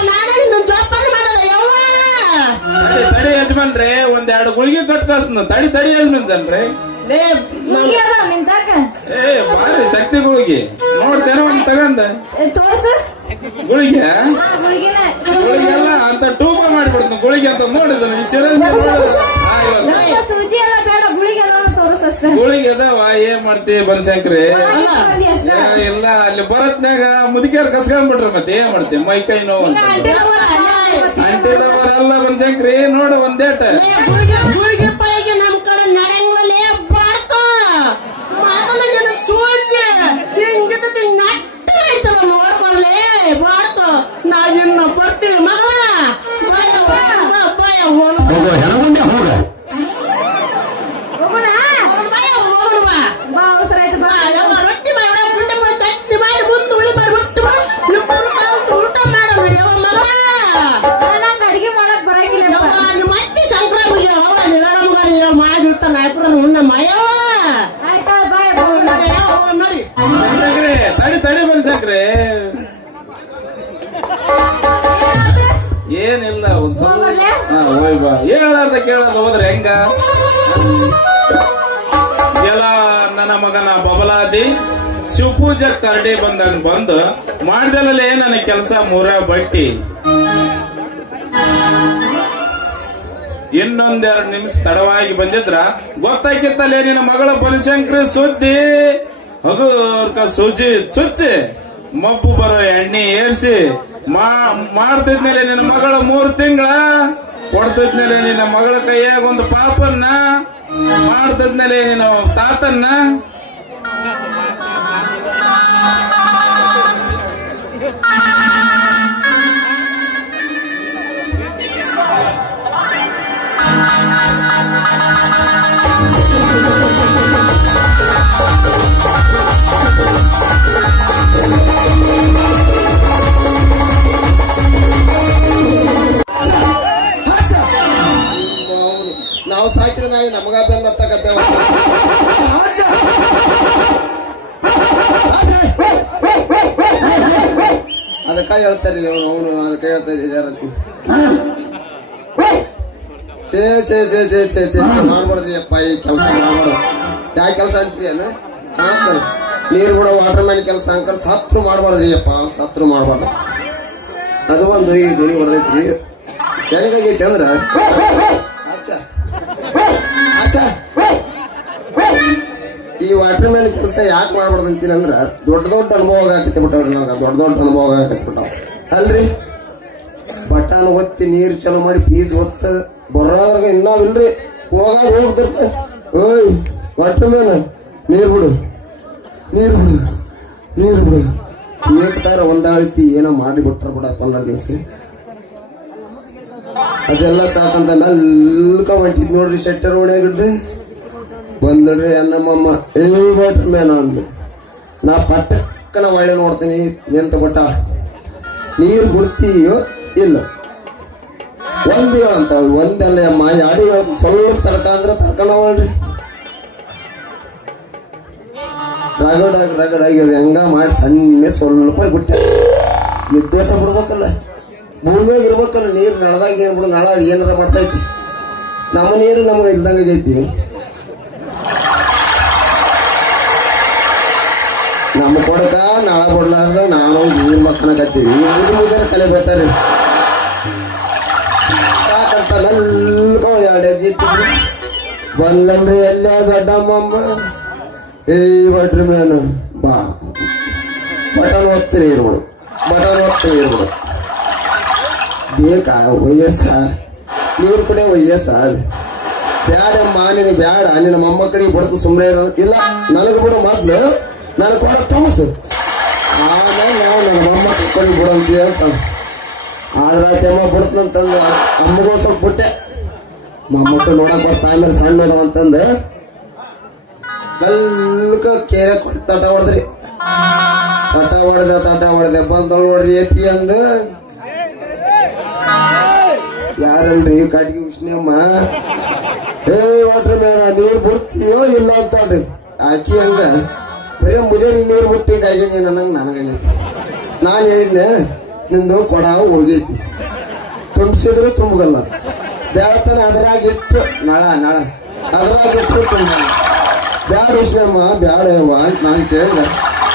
ನಾನೇ ಜೋಪಾನ ಮಾಡದ ಯವ್ವ ತಡಿ ಯಜಮಾನ್ರೆ 2 ಗುಳಿಗೆ ಕಟ್ ಕಳ್ಸ್ನ ತಡಿ ಯಜಮಾನ್ರೆ ಲೇ ನಿಂಗೆ ಅದ ನಿಂತಾಕ ಬಾರಿ ಶಕ್ತಿ ಗುಳಿಗೆ ನೋಡ್ತೇನೆ ಒಂದ್ ತಗಂದ ತೋರ್ಸು ಗುಳಿಗೆ ಗುಳಿಗೆನೆ ಗುಳಿಗೆಲ್ಲ ಅಂತ ಟೂಪ ಮಾಡಿಬಿಡ್ತು ಗುಳಿಗೆ ಅಂತ ನೋಡಿದ ಸೂಜಿ ಎಲ್ಲ ಬೇಡ ಗುಳಿಗೆ ಎಲ್ಲ ತೋರ್ಸು ಅಷ್ಟೇ ಗುಳಿಗೆ ಅದಾವ ಏನ್ ಮಾಡ್ತಿ ಬನಶಂಕರಿ ಅಷ್ಟೇ ಇಲ್ಲ ಅಲ್ಲಿ ಬರತ್ನಾಗ ಮುದುಕಿಯರ್ ಕಸ್ಕೊಂಡ್ಬಿಟ್ರ ಮತ್ತೆ ಏನ್ ಮಾಡ್ತಿ ಮೈ ಕೈ ನೋವು ಅಂತ ಅಂಟಿದವರೆಲ್ಲ ಬನಶಂಕರಿ ನೋಡು ಒಂದೇಟ ಗುಳಿಗೆ ಪೈಗೆ ನಮ್ ಕಡೆ ನಡೆಯಂಗಿಲ್ಲ ಬಾಡ್ಕ ಮೊದಲು ನಿನ್ನ ಸೂಜಿ ಹಿಂಗಿದ್ದ ನಟ್ಟ ಆಯ್ತದ ನೋಡ್ಕೊಳ್ಳಿ ಬಾಡ್ಕ ನಾ ಇನ್ನ ಬರ್ತೀವಿ ಮಗಳ ಬಾಯ ಹೋಗೋ ಹೆಣಗುಂಡೆ ಹೋಗ ಹೋಗೋಣ ಬಾಯ ಹೋಗೋಣ ಬಾ ಅವಸರ ಆಯ್ತು ಬಾ ಯವ್ವ ರೊಟ್ಟಿ ಮಾಡಿ ಪುಂಡೆ ಮಾಡಿ ಚಟ್ನಿ ಮಾಡಿ ಮುಂದೆ ಉಳಿ ಮಾಡಿ ರೊಟ್ಟಿ ಮಾಡಿ ಇಬ್ಬರು ಕಲ್ತು ಊಟ ಮಾಡೋಣ ಯವ್ವ ಮಗಳ ನಂಗೆ ಅಡಿಗೆ ಮಾಡಕ್ ಬರಂಗಿಲ್ಲ ಯವ್ವ ನಿಮ್ಮ ಅತ್ತಿ ಸಂಕ್ರಾಂತಿ ಯವ್ವ ನಿರಾಳಮಗಾರಿ ಮಾಡಿರ್ತ ನಾಯಪುರ ಉಣ್ಣ ಮಾಯವ್ವ ಆಯ್ತಾ ಬಾಯ್ ನೋಡಿ ಯವ್ವ ನೋಡಿ ತಡಿ ಬನಶಂಕರಿ ಏನಿಲ್ಲ ಒಂದ್ ಸ್ವಲ್ಪ ಹೋಯ್ ಬಾ ಹೇಳಾರ್ದ ಕೇಳಲ್ಲ ಹೋದ್ರೆ ಹೆಂಗ ಎಲ್ಲ ನನ್ನ ಮಗನ ಬಬಲಾದಿ ಶಿವಪೂಜಾ ಕರಡಿ ಬಂದಂಗ ಬಂದು ಮಾಡ್ದಲ್ಲೇ ನನ್ನ ಕೆಲಸ 3 ಬಟ್ಟಿ ಇನ್ನೊಂದೆರಡು ನಿಮಿಷ ತಡವಾಗಿ ಬಂದಿದ್ರ ಗೊತ್ತಾಗಿತ್ತಲ್ಲೇ ನಿನ್ನ ಮಗಳ ಬನಶಂಕರಿ ಸುದ್ದಿ. ಹಗುರ್ಕ ಸೂಜಿ ಚುಚ್ಚಿ ಮಬ್ಬು ಬರೋ ಎಣ್ಣೆ ಏರ್ಸಿ ಮಾಡ್ತಿದ್ಮೇಲೆ ನಿನ್ನ ಮಗಳ 3 ತಿಂಗಳ ಕೊಡ್ತಿದ್ಮೇಲೆ ನಿನ್ನ ಮಗಳ ಕೈಯಾಗ ಒಂದು ಪಾಪನ್ನ ಮಾಡ್ತಿದ್ಮೇಲೆ ನಿನ್ನ ತಾತನ್ನ. ನಾವು ಸಾಕಿದ ನಾಯಿ ನಮಗ ಬೆನ್ನತ್ತಕತ್ತೇವ. ಅದಕ್ಕ ಹೇಳ್ತಾರಿ ಅವನು ಅದಕ್ಕ ಹೇಳ್ತಾರಿ ಚೇ ಚೇ ಚೇ ಚೇ ಚೇ ಚೇ ಮಾಡ್ಬಾರ್ದ್ರಿ ಅಪ್ಪ. ಈ ಕೆಲಸ ಮಾಡ್ಬಾರ್ದು. ಯಾವ ಕೆಲಸ ಅಂತೀರಿ ಅನ್ನ ನೀರು ಕೂಡ ವಾಟರ್ ಮ್ಯಾನ್ ಕೆಲಸ ಅಂಕರ್ ಸತ್ರು ಮಾಡ್ಬಾರ್ದ್ರಿ ಅಪ್ಪ. ಸತ್ರು ಮಾಡ್ಬಾರ್ದು. ಅದು ಒಂದು ಈ ಧ್ವನಿ ಹೊಡೆದೈತ್ರಿ. ಹೆಂಗಾಗೈತಿ ಅಂದ್ರ ಈ ವಾಟರ್ ಮ್ಯಾನ್ ಕೆಲಸ ಯಾಕೆ ಮಾಡ್ಬಾರ್ದು ಅಂತೀನಿ ಅಂದ್ರ ದೊಡ್ಡ ದೊಡ್ಡ ಅನುಭವ ಆಗತ್ತೆ ಬಿಟ್ಟವ್ರಿ. ನಮ್ಗೆ ದೊಡ್ಡ ದೊಡ್ಡ ಅನುಭವ ಆಗತ್ತೆ ಬಿಟ್ಟವ್ ಅಲ್ರಿ. ಬಟಾನ್ ಒತ್ತಿ ನೀರ್ ಚಲೋ ಮಾಡಿ ಫೀಸ್ ಒತ್ತ ಬರೋದ್ರಾಗ ಇನ್ನಾವಿಲ್ರಿ ಹೋಗಾಗ ಹೋಗ್ತಿರ್ತ. ಓಯ್ ವಾಟರ್ ಮ್ಯಾನ್ ನೀರ್ ಬಿಡು ನೀರ್ ಬಿಡು ನೀರ್ ಬಿಡು ಏಕ್ತಾರ ಒಂದಾಳಿತಿ ಏನೋ ಮಾಡಿ ಬಿಟ್ರ ಬಿಡಪ್ಪ ಅನ್ನಿಸಿ. ಅದೆಲ್ಲ ಸಾಕಂತ ಮೆಲ್ಕ ಹೊಂಟಿದ್ ನೋಡ್ರಿ ಶೆಟ್ಟರ್ ಒಳಗಿಡ್ದು ಬಂದ್ರಿ ಅನ್ನಮ್ಮಮ್ಮ ಏ ವಾಟರ್ ಮ್ಯಾನ್ ಅಂದು. ನಾ ಪಟ್ಟಕ್ಕನ ಒಳ್ಳೆ ನೋಡ್ತೀನಿ ಎಂತ ಗೊತ್ತ ನೀರ್ ಬಿಡ್ತೀಯೋ ಇಲ್ಲ ಒಂದ್ ಹೇಳಂತ ಒಂದಲ್ಲ ಅಮ್ಮ ಯಾಡಿ ಸ್ವಲ್ಪ ತಡ್ಕ ಅಂದ್ರ ತಡ್ಕೊಂಡವಳ್ರಿ. ರಗಡಾಗಿ ಅದು ಹೆಂಗ ಮಾಡಿ ಸಣ್ಣ ಸ್ವಲ್ಪ ಬಿಟ್ಟೆ ಎದ್ದೋಸ ಬಿಡ್ಬೇಕಲ್ಲ. ಭೂಮಿಯಾಗ ಇರ್ಬೇಕಲ್ಲ ನೀರ್. ನಳದಾಗ ಏನ್ ಬಿಡು ನಳ ಏನಾರ ಮಾಡ್ತೈತಿ. ನಮ್ಮ ನೀರು ನಮಗೆ ಇಲ್ದಂಗೈತಿ. ನಮ್ಮ ಕೊಡಕ ನಳ ಬಿಡ್ಲಾರ್ದ ನಾವು ನೀರ್ ಮಕ್ಕಳಕತ್ತೀವಿ. ಮುಗಿದಾರ ಕಲೆ ಬರ್ತಾರ್ರಿ ಸಾಕಂತ ನಲ್ಕ 2 ಹೆಜ್ಜೆ ಇಟ್ಟಿದ್ರಿ ಬಂದ್ಲನ್ರಿ ಎಲ್ಲ ದೊಡ್ಡಮ್ಮಮ್ಮ. ಏ ವಾಟರ್ ಮ್ಯಾನ್ ಬಾ ಬಟನ್ ಒತ್ತಿ ನೀರು ಬಿಡು ಬಟನ್ ಒತ್ತಿ ನೀರು ಬಿಡು. ಬೇಕಾ ವಯಸ್ಸ ನೀರು ಕಡೆ ವಯಸ್ಸ ಬ್ಯಾಡಮ್ಮ ನಿನಗೆ ಬ್ಯಾಡ. ನಿನ್ನ ಮೊಮ್ಮಕ್ಕಳಿಗೆ ಬಿಡ್ತು ಸುಮ್ಮನೆ ಇಲ್ಲ. ನನಗೆ ಬಿಡು ಮೊದ್ಲು ನನಗೆ ಕೊಡ ತುಂಬಸು ಆಮೇಲೆ ನಾವು ನನ್ನ ಮೊಮ್ಮಕ್ಕಳ ಕಡೆ ಬಿಡಂತೀವಿ ಅಂತ. ಆದ್ರ ತೆಮ್ಮ ಬಿಡ್ತಂತಂದು ಅಮ್ಮಗೂ ಸ್ವಲ್ಪ ಬಿಟ್ಟೆ. ಮೊಮ್ಮಕ್ಕಳು ನೋಡಕ್ ಬರ್ತಾ ಆಮೇಲೆ ಸಣ್ಣದ ಅಂತಂದು ಕಲ್ಕ ಕೇರೆ ಕೊಟ್ಟು ತಟ ಹೊಡೆದ್ರಿ. ತಟ ಹೊಡೆದೆ ಬಂದಳು ನೋಡ್ರಿ ಎತ್ತಿ ಅಂದ. ಯಾರಲ್ರಿ ಕಾಟಿಗೆ ವಿಷ್ಣಮ್ಮ. ಏ ವಾಟರ್ ಮ್ಯಾನ್ ನೀರ್ ಬಿಡ್ತೀಯೋ ಇಲ್ಲ ಅಂತಳ್ರಿ. ಆಕಿ ಹಂಗ ಬರೀ ಮುದೇರಿ ನೀರ್ ಬಿಟ್ಟಿದ್ದಾಗೆ ನೀನು ಅನ್ನಂಗ ನನಗಾಗೈತಿ. ನಾನ್ ಹೇಳಿದ್ನೆ ನಿಂದು ಕೊಡ ಹೋಗೈತಿ ತುಂಬಿಸಿದ್ರು ತುಂಬಗಲ್ಲ. ಬ್ಯಾಡತನ ಅದ್ರಾಗಿಟ್ಟು ನಳ ಅದ್ರಾಗಿಟ್ಟು ತುಂಬಲ್ಲ. ಬ್ಯಾಡ ವಿಷ್ಣಮ್ಮ ಬ್ಯಾಡವ್ವ ಅಂತ ನಾನು ಕೇಳಿದೆ.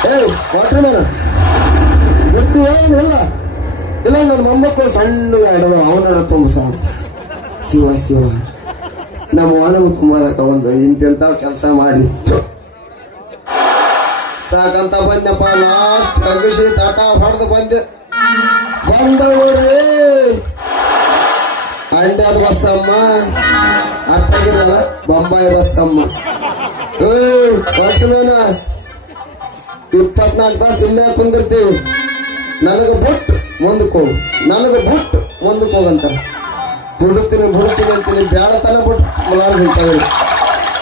ಏ ವಾಟರ್ ಮ್ಯಾನ್ ಬಿಡ್ತೀಯೋ ಇಲ್ಲ ಇಲ್ಲ ನನ್ನ ಮೊಮ್ಮಕ್ಕಳು ಸಣ್ಣ ಆಡೋದು ಅವನ ತುಂಬಿಸ. ಶಿವ ನಮ್ಮ ಅವನಿಗೂ ತುಂಬದಕ್ಕ ಒಂದು ಇಂತೆಂತ ಕೆಲಸ ಮಾಡಿ ಸಾಕಂತ ಬಂದಪ್ಪ. ಲಾಸ್ಟ್ ಅಗಿಸಿ ತಾಟ ಹೊಡೆದು ಬಂದವ್ರಿ ಅಂಡ್ಯಾದ ಬಸ್ಸಮ್ಮ ಅರ್ಥಗಿರಲ್ಲ ಬೊಂಬಾಯಿ ಬಸ್ಸಮ್ಮ. ಹೊಟ್ಟು ಮೇನ 24 ತಾಸು ಇಲ್ಲೇ ಕುಂದಿರ್ತೀವಿ. ನನಗ ಬಿಟ್ಟು ಮುಂದಕ್ಕೆ ಹೋಗು ನನಗ ಬಿಟ್ಟು ಮುಂದಕ್ಕೆ ಹೋಗಂತ. ಬಿಡುತ್ತೀನಿ ಅಂತೀನಿ ಬ್ಯಾಡತನ ಬಿಟ್ಟು ಮುಲಾರು ನಿಂತವ್ರಿ.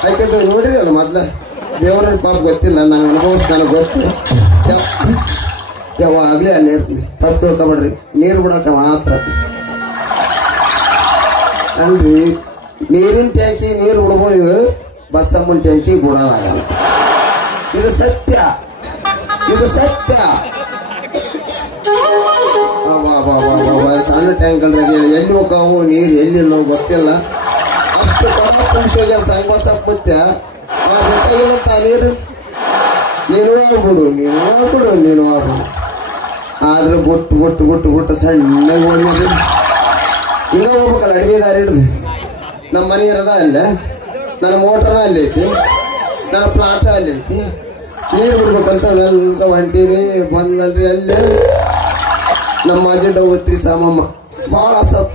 ಯಾಕೆಂದ್ರೆ ನೋಡ್ರಿ ಅಲ್ಲ ಮೊದ್ಲ ದೇವರ ಪಾಪ ಗೊತ್ತಿಲ್ಲ. ನಾನು ಅನುಭವಿಸ್ ನನಗೆ ಗೊತ್ತು. ಯಾವಾಗ್ಲೇ ಅಲ್ಲಿ ಇರ್ತೀನಿ. ತಪ್ಪು ತಿಳ್ಕೊಬೇಡ್ರಿ. ನೀರು ಬಿಡಕ ಮಾತ್ರ ಅಲ್ರಿ. ನೀರಿನ ಟ್ಯಾಂಕಿ ನೀರು ಬಿಡ್ಬೋದು, ಬಸ್ಸಮ್ಮನ ಟ್ಯಾಂಕಿ ಬಿಡೋದಾಗಲ್ಲ. ಇದು ಸತ್ಯ. ಸಣ್ಣ ಟ್ಯಾಂಕ್ ಅಲ್ರಿ ಎಲ್ಲಿ ಹೋಗಾವು ನೀರು ಎಲ್ಲಿ ಗೊತ್ತಿಲ್ಲ. ಅಷ್ಟು ತುಂಬಿಸಿ ಹೋಗ್ಯಾರ ಸಂಗಸಪ್ಪ ಮತ್ತೆ ಬೇಕಾಗಿರುತ್ತ ನೀರು. ನೀನು ಆಗ್ಬಿಡು ಆದ್ರೆ ಬಿಟ್ಟು ಸಣ್ಣಗೆ ಹೋಗಿ ಹಿಂಗ ಹೋಗ್ಬೇಕಲ್ಲ ಅಡಿಗೆ ದಾರಿ ಹಿಡ್ದು ನಮ್ಮ ಮನೆ ಇರೋದ ಅಲ್ಲೇ, ನನ್ನ ಮೋಟರ್ ಅಲ್ಲಿ ಐತಿ, ನನ್ನ ಪ್ಲಾಟ್ ಅಲ್ಲಿ ಐತಿ. ನೀರು ಬಿಡ್ಬೇಕಂತ ಎಲ್ಲ ಹೊಂಟೀನಿ. ಬಂದ್ರಿ ಅಲ್ಲೇ ನಮ್ಮ ಅಜೆಂಡ ಹೋಗ್ತ್ರಿ ಸಾಮಮ್ಮ ಬಹಳ ಸತ್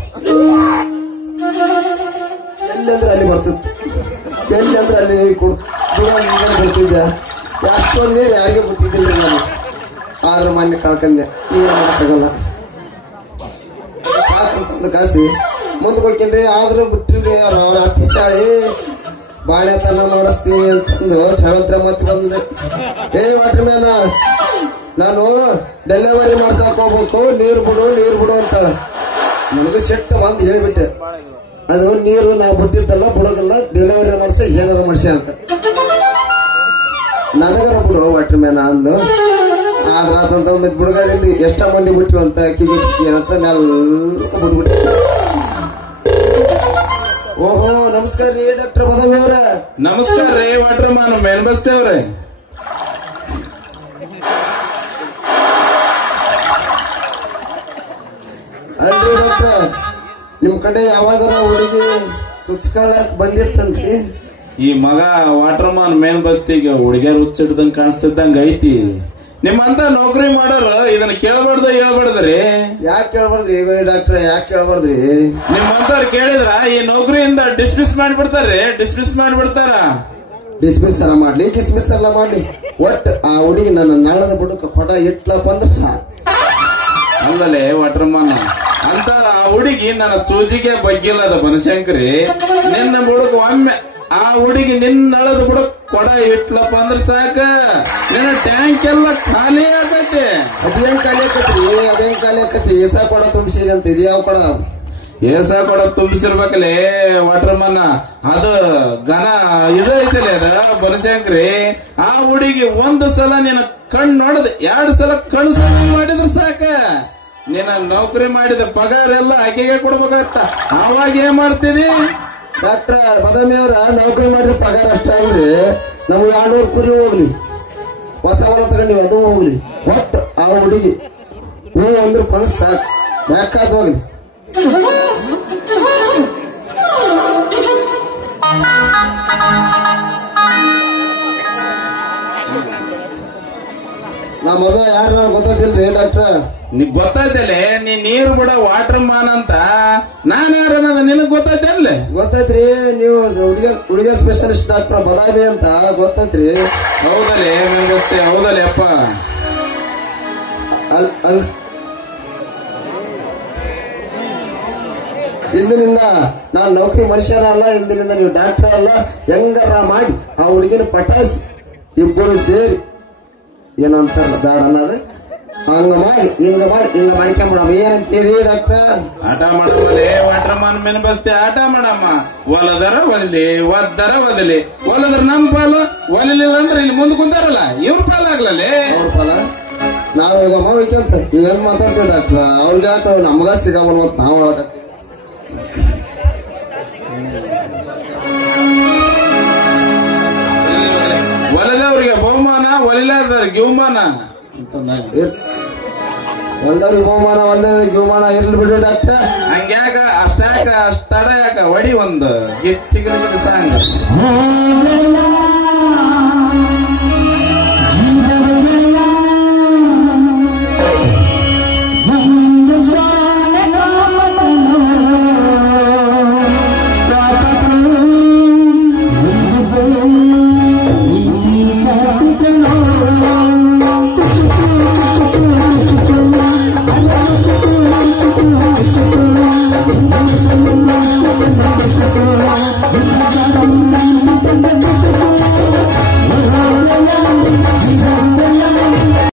ಎಲ್ಲಂದ್ರೆ ಅಲ್ಲಿ ಬರ್ತಿತ್ತು, ಎಲ್ಲಂದ್ರೆ ಅಲ್ಲಿ ನೀರು ಬಿಡ್ತಿದ್ದೆ. ಎಷ್ಟೊಂದು ನೀರು ಯಾರಿಗೆ ಬಿಟ್ಟಿದ್ದಿಲ್ಲ ನಾನು. 6 ಮನೆ ಕಳ್ಕಂದೆ, ನೀರು ಮಾಡೋಕ್ಕಾಗಲ್ಲ ಸಾಕಂತಂದು ಕಾಸಿ ಮುಂದಕ್ಕೆ ಹೋಗ್ತೇನ್ರಿ. ಆದ್ರೂ ಬಿಟ್ಟಿಲ್ರಿ ಅವ್ರ ಅತಿ ಚಾಳಿ ಬಾಳೆತನ ಮಾಡಿಸ್ತೀನಿ ಅಂತಂದು ಸಾವಿತ್ರ ಮತ್ತೆ ಬಂದಿದೆ. ವಾಟರ್ ಮ್ಯಾನ ನಾನು ಡೆಲಿವರಿ ಮಾಡ್ಸಕ್ ಹೋಗ್ಬೇಕು, ನೀರು ಬಿಡು ಅಂತಾಳ. ನನಗೆ ಸೆಟ್ ಬಂದು ಹೇಳ್ಬಿಟ್ಟೆ, ಅದು ನೀರು ನಾವು ಬಿಟ್ಟಿದ್ದಲ್ಲ ಬಿಡೋದಿಲ್ಲ, ಡೆಲಿವರಿ ಮಾಡ್ಸ ಏನಾರು ಮಾಡ್ಸ ಅಂತ. ನನಗರ ಬಿಡು ವಾಟರ್ ಮ್ಯಾನ ಅಂದ್ಲು. ಆದ್ರ ಅದಂತ ಒಂದು ಬಿಡುಗಡೆ ಎಷ್ಟ ಮಂದಿ ಬಿಟ್ರು ಅಂತ ಏನಂತ ಮೆಲ್ಲ ಬಿಟ್ಬಿಟ್ಟೆ. ಓಹೋ ನಮಸ್ಕಾರ ರೀ ಡಾಕ್ಟರ್ ಬದಾಮಿ ಅವ್ರ. ನಮಸ್ಕಾರ ರೀ ವಾಟರ್ ಮ್ಯಾನ್ ಮೇಲ್ ಬಸ್ತೇವ್ರಿ. ಅಲ್ರಿ ಡಾಕ್ಟರ್, ನಿಮ್ ಕಡೆ ಯಾವಾಗಾರ ಹುಡುಗಿ ಸುಸ್ಕೊಳ್ಳಕ್ ಬಂದಿರ್ತನ್ರಿ? ಈ ಮಗ ವಾಟರ್ ಮ್ಯಾನ್ ಮೇಲ್ ಬಸ್ತಿಗೆ ಹುಡುಗಿಯರ್ ಹುಚ್ಚಿಡ್ದಂಗ್ ಕಾಣಿಸ್ತಿದ್ದಂಗ ಐತಿ. ನಿಮ್ಮಂತ ನೌಕರಿ ಮಾಡೋರು ಇದನ್ನ ಕೇಳಬಾರ್ದು ಹೇಳ್ಬಾರ್ದ್ರಿ. ಯಾಕೆ ಕೇಳ್ಬಾರ್ದ್ರಿ ಡಾಕ್ಟರ್, ಯಾಕೆ ಕೇಳ್ಬಾರ್ದ್ರಿ? ನಿಮ್ಮಂತವ್ರು ಕೇಳಿದ್ರ ಈ ನೌಕರಿಯಿಂದ ಡಿಸ್ಮಿಸ್ ಮಾಡ್ಬಿಡ್ತಾರ್ರಿ, ಡಿಸ್ಮಿಸ್ ಮಾಡ್ಬಿಡ್ತಾರ. ಡಿಸ್ಮಿಸ್ ಎಲ್ಲ ಮಾಡ್ಲಿ, ಡಿಸ್ಮಿಸ್ ಎಲ್ಲ ಮಾಡ್ಲಿ, ಒಟ್ಟು ಆ ಹುಡುಗಿ ನನ್ನ ನಳದ ಬುಡಕ ಕೊಡ ಇಟ್ಲಪ್ಪ ಅಂದ್ರೆ ಸಾಕು. ಅಲ್ಲಲೇ ವಾಟರ್ ಮ್ಯಾನ್ ಅಂತ ಆ ಹುಡುಗಿ ನನ್ನ ಚೂಜಿಗೆ ಬಗ್ಗಿಲ್ಲದ ಬನಶಂಕರಿ. ನಿನ್ನ ಬುಡಕ್ ಒಮ್ಮೆ ಆ ಹುಡುಗಿ ನಿನ್ನಳದ ಬುಡಕ್ ಕೊಡ ಇಟ್ಲಪ್ಪ ಅಂದ್ರೆ ಸಾಕ, ನಿನ್ನ ಟ್ಯಾಂಕ್ ಎಲ್ಲ ಖಾಲಿ ಆಗತ್ತೆ. ಅದೇನ್ ಖಾಲಿ ಆಕತ್ರಿ? ಅದೇನ್ ಖಾಲಿ ಆಕತಿ? ಏಸ ಕೊಡ ತುಂಬಿಸಿರಿ ಅಂತ ಇದು ಯಾವ ಕೊಡ? ಏಸ ಕೊಡ ತುಂಬಿಸಿರ್ಬೇಕಲೇ ವಾಟರ್ ಮ್ಯಾನ್. ಅದು ಘನ ಇದು ಐತಲೇ ಅದ ಬನಶಂಕರಿ. ಆ ಹುಡುಗಿ ಒಂದು ಸಲ ನಿನ್ನ ಕಣ್ ನೋಡದೆ 2 ಸಲ ಕಣ್ಣು ಸಲ ಮಾಡಿದ್ರೆ ಸಾಕ, ನಿನ್ನ ನೌಕರಿ ಮಾಡಿದ ಪಗಾರ ಎಲ್ಲ ಆಕೆಗೆ ಕೊಡ್ಬೇಕಾಗತ್ತ. ಆವಾಗ ಏನ್ ಮಾಡ್ತೀವಿ? ಡಾಕ್ಟರ್ ಬದಾಮಿ ಅವರ ನೌಕರಿ ಮಾಡಿದ ಪಗಾರ ಅಷ್ಟ ಅಲ್ರಿ, ನಮ್ಗೆ 200 ಕುರಿ ಹೋಗ್ಲಿ, ಹೊಸ ಹೊಲ ತಗೊಂಡಿ ಅದು ಹೋಗ್ಲಿ, ಒಟ್ಟು ಆ ಹುಡುಗಿ ನೀವು ಅಂದ್ರೆ ಪಂದ್ರ ಸಾಕು, ಬೇಕಾದ ಹೋಗ್ಲಿ. ನಾ ಮೊದಲು ಯಾರು ಗೊತ್ತಿಲ್ರಿ ಡಾಕ್ಟರ್? ನಿಗ್ ಗೊತ್ತೈತಲೆ ನೀ ನೀರು ಬಿಡ ವಾಟರ್ ಮ್ಯಾನ್ ಅಂತ. ನಾನ್ ಯಾರನ್ನ ನಿನಗ್ ಗೊತ್ತೈತಲ್ಲ? ಗೊತ್ತೈತ್ರಿ, ನೀವು ಹುಡುಗಿಯರ್ ಸ್ಪೆಷಲಿಸ್ಟ್ ಡಾಕ್ಟರ್ ಬದಾಮಿ ಅಂತ ಗೊತ್ತೈತ್ರಿ. ಹೌದಲೇ ನಂಗೊತ್ತೆ, ಹೌದಲೇ ಅಪ್ಪ. ಇಂದಿನಿಂದ ನಾನು ನೌಕರಿ ಮನುಷ್ಯನ ಅಲ್ಲ, ಇಂದಿನಿಂದ ನೀವು ಡಾಕ್ಟರ್ ಅಲ್ಲ. ಹೆಂಗಾರ ಮಾಡಿ ಆ ಹುಡುಗಿನ ಪಟಾಯಿಸಿ ಇಬ್ಬರು ಸೇರಿ ಏನಂತಾರಲ್ಲ ಬೇಡ ಅನ್ನೋದು ಹಂಗ ಮಾಡಿ ಹಿಂಗ ಮಾಡ್ಕೊಂಬಿಡಮ್ಮ. ಏನಂತೀರಿ ಡಾಕ್ಟರ್? ಆಟ ಮಾಡಮ್ಮಲೇ ವಾಟರ್ ಮ್ಯಾನ್ ಮೇನ್ ಬಸ್ತಿ ಆಟ ಮಾಡಮ್ಮ. ಒಲದರ ಒದಲಿ, ಒದ್ದರ ಒದಲಿ. ಒಲದ್ರ ನಮ್ ಪಾಲು, ಒಲಿಲಿಲ್ಲ ಅಂದ್ರೆ ಇಲ್ಲಿ ಮುಂದೆ ಕುಂತಾರಲ್ಲ ಇವ್ರ ಪಾಲ ಆಗ್ಲೇ. ಅವ್ರ ಪಾಲ ನಾವೀಗ ಹೋಗ್ಯಂತ ಏನ್ ಮಾತಾಡ್ತೀವಿ ಡಾಕ್ಟರ್? ಅವ್ರಿಗೆ ಯಾಕೆ ನಮ್ಗ ಸಿಗವಲ್ಲ ಅಂತ ನಾವ್ ಒಳಗತ್ತೀವಿ. ಒಲದವ್ರಿಗೆ ಬಹುಮಾನ, ಒಲಿಲಾರ್ದವ್ರಿಗೆ ಗಿವಮಾನ. ಎಲ್ಲರಿಗೂ ಬಹುಮಾನ ಒಂದೇ ಗಿವಮಾನ ಇರ್ಲಿ ಬಿಡಿ ಡಾಕ್ಟರ್. ಹಂಗ್ಯಾಕ ಅಷ್ಟಾಕ ಅಷ್ಟಡ ಯಾಕ ಹೊಡಿ ಒಂದು ಗಿಫ್ಟ್ ಸಿಗದ ಸಾಂಗ್.